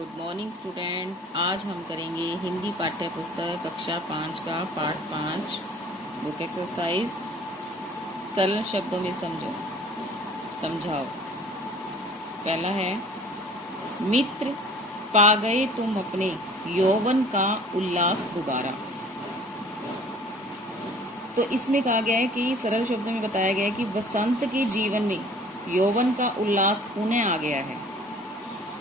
Good morning student. आज हम करेंगे हिंदी पाठ्य पुस्तक कक्षा 5 का पाठ 5 बुक एक्सरसाइज सरल शब्दों में समझाओ। पहला है, मित्र पा गए तुम अपने यौवन का उल्लास दोबारा। तो इसमें कहा गया है कि सरल शब्दों में बताया गया है कि वसंत के जीवन में यौवन का उल्लास पुनः आ गया है।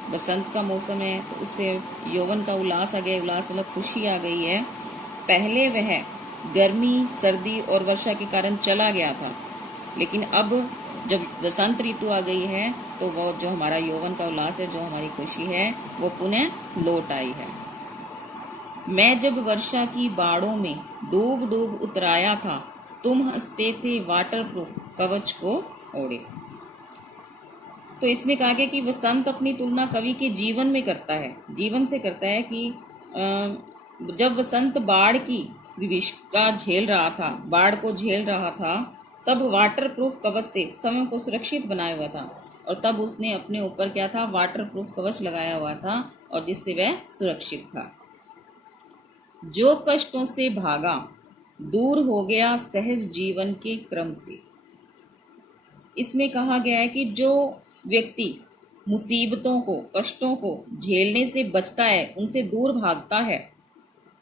बसंत का मौसम है तो उससे यौवन का उल्लास आ गया। उल्लास मतलब खुशी आ गई है। पहले वह गर्मी, सर्दी और वर्षा के कारण चला गया था, लेकिन अब जब बसंत ऋतु आ गई है तो वो जो हमारा यौवन का उल्लास है, जो हमारी खुशी है, वो पुनः लौट आई है। मैं जब वर्षा की बाड़ों में डूब डूब उतराया था, तुम हंसते थे वाटरप्रूफ कवच को ओढ़े। तो इसमें कहा गया कि वसंत अपनी तुलना कवि के जीवन में करता है, जीवन से करता है कि जब वसंत बाढ़ की विभीषिका झेल रहा था, बाढ़ को झेल रहा था, तब वाटरप्रूफ कवच से समय को सुरक्षित बनाया हुआ था, और तब उसने अपने ऊपर क्या था, वाटरप्रूफ कवच लगाया हुआ था, और जिससे वह सुरक्षित था। जो कष्टों से भागा दूर हो गया सहज जीवन के क्रम से। इसमें कहा गया है कि जो व्यक्ति मुसीबतों को, कष्टों को झेलने से बचता है, उनसे दूर भागता है,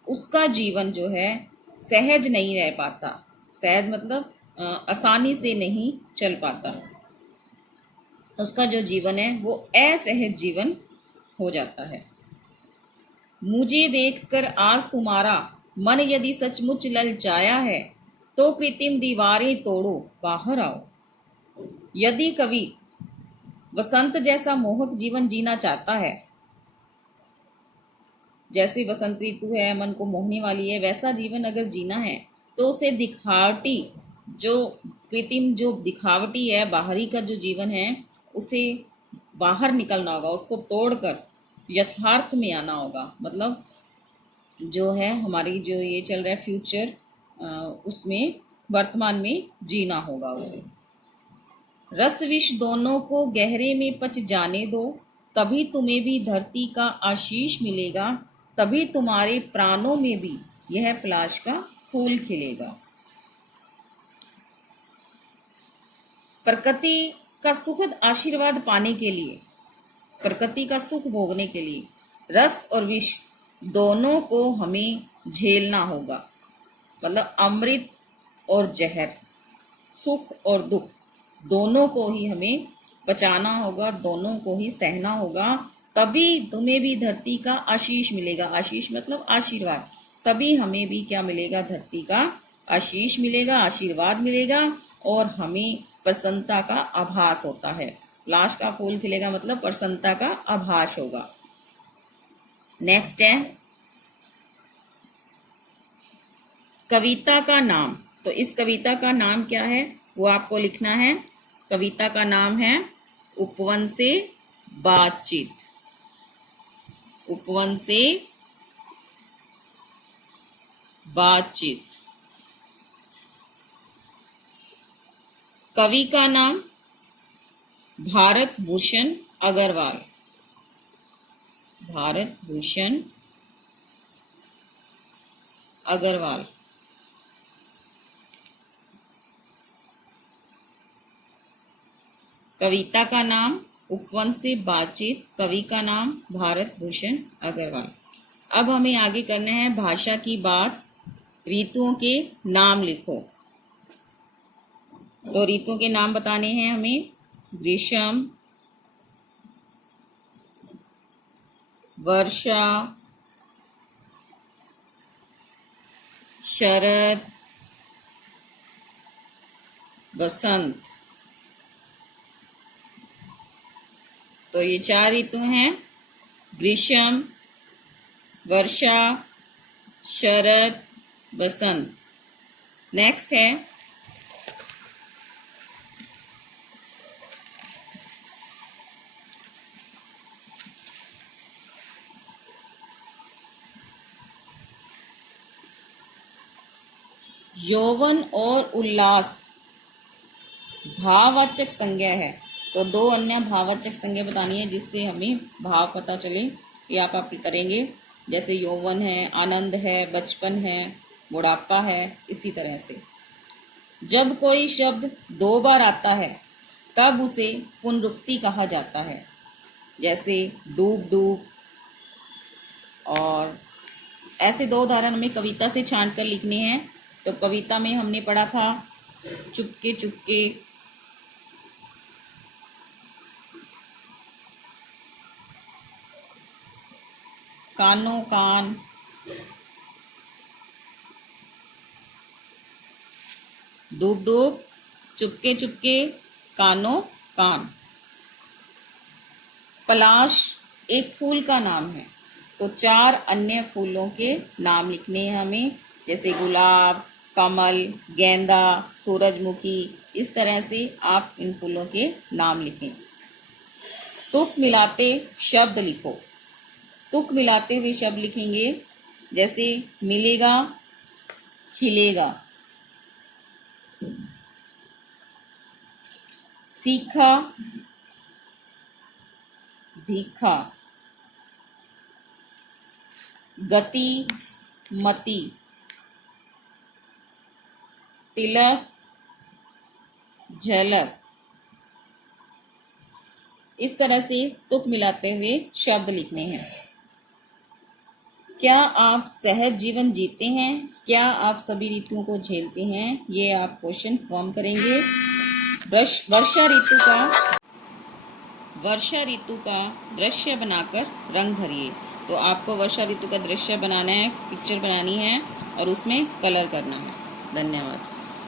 उसका जीवन जो है सहज नहीं रह पाता। सहज मतलब आसानी से नहीं चल पाता। उसका जो जीवन है वो असहज जीवन हो जाता है। मुझे देखकर आज तुम्हारा मन यदि सचमुच ललचाया है, तो कृत्रिम दीवारें तोड़ो, बाहर आओ। यदि कवि वसंत जैसा मोहक जीवन जीना चाहता है, जैसे वसंत ऋतु है, मन को मोहने वाली है, वैसा जीवन अगर जीना है तो उसे दिखावटी, जो कृत्रिम, जो दिखावटी है, बाहरी का जो जीवन है, उसे बाहर निकलना होगा, उसको तोड़कर यथार्थ में आना होगा। मतलब जो है हमारी जो ये चल रहा है फ्यूचर, उसमें वर्तमान में जीना होगा उसे। रस विष दोनों को गहरे में पच जाने दो, तभी तुम्हें भी धरती का आशीष मिलेगा, तभी तुम्हारे प्राणों में भी यह पलाश का फूल खिलेगा। प्रकृति का सुखद आशीर्वाद पाने के लिए, प्रकृति का सुख भोगने के लिए रस और विष दोनों को हमें झेलना होगा। मतलब अमृत और जहर, सुख और दुख, दोनों को ही हमें बचाना होगा, दोनों को ही सहना होगा, तभी तुम्हें भी धरती का आशीष मिलेगा। आशीष मतलब आशीर्वाद। तभी हमें भी क्या मिलेगा, धरती का आशीष मिलेगा, आशीर्वाद मिलेगा, और हमें प्रसन्नता का आभास होता है। लाश का फूल खिलेगा मतलब प्रसन्नता का आभास होगा। नेक्स्ट है कविता का नाम। तो इस कविता का नाम क्या है वो आपको लिखना है। कविता का नाम है उपवन से बातचीत। उपवन से बातचीत। कवि का नाम भारत भूषण अग्रवाल। भारत भूषण अग्रवाल। कविता का नाम उपवन से बातचीत, कवि का नाम भारत भूषण अग्रवाल। अब हमें आगे करना है भाषा की बात। ऋतुओं के नाम लिखो। तो ऋतुओं के नाम बताने हैं हमें। ग्रीष्म, वर्षा, शरद, बसंत। तो ये 4 ऋतु हैं, ग्रीष्म, वर्षा, शरद, बसंत। नेक्स्ट है यौवन और उल्लास भाववाचक संज्ञा है। तो 2 अन्य भाववाचक संज्ञा बतानी है जिससे हमें भाव पता चले। ये आप करेंगे। जैसे यौवन है, आनंद है, बचपन है, बुढ़ापा है, इसी तरह से। जब कोई शब्द 2 बार आता है तब उसे पुनरुक्ति कहा जाता है। जैसे डूब डूब, और ऐसे 2 उदाहरण हमें कविता से छांट कर लिखने हैं। तो कविता में हमने पढ़ा था चुपके चुपके, कानो कान, डूब डूब, चुपके चुपके, कानो कान। पलाश एक फूल का नाम है, तो 4 अन्य फूलों के नाम लिखने हैं हमें। जैसे गुलाब, कमल, गेंदा, सूरजमुखी, इस तरह से आप इन फूलों के नाम लिखें। तुक मिलाते शब्द लिखो। तुक मिलाते हुए शब्द लिखेंगे। जैसे मिलेगा, खिलेगा, सीखा, भीखा, गति, मति, तिलक, झलक। इस तरह से तुक मिलाते हुए शब्द लिखने हैं। क्या आप सहज जीवन जीते हैं? क्या आप सभी ऋतुओं को झेलते हैं? ये आप क्वेश्चन स्वयं करेंगे। वर्षा ऋतु का दृश्य बनाकर रंग भरिए। तो आपको वर्षा ऋतु का दृश्य बनाना है, पिक्चर बनानी है और उसमें कलर करना है। धन्यवाद।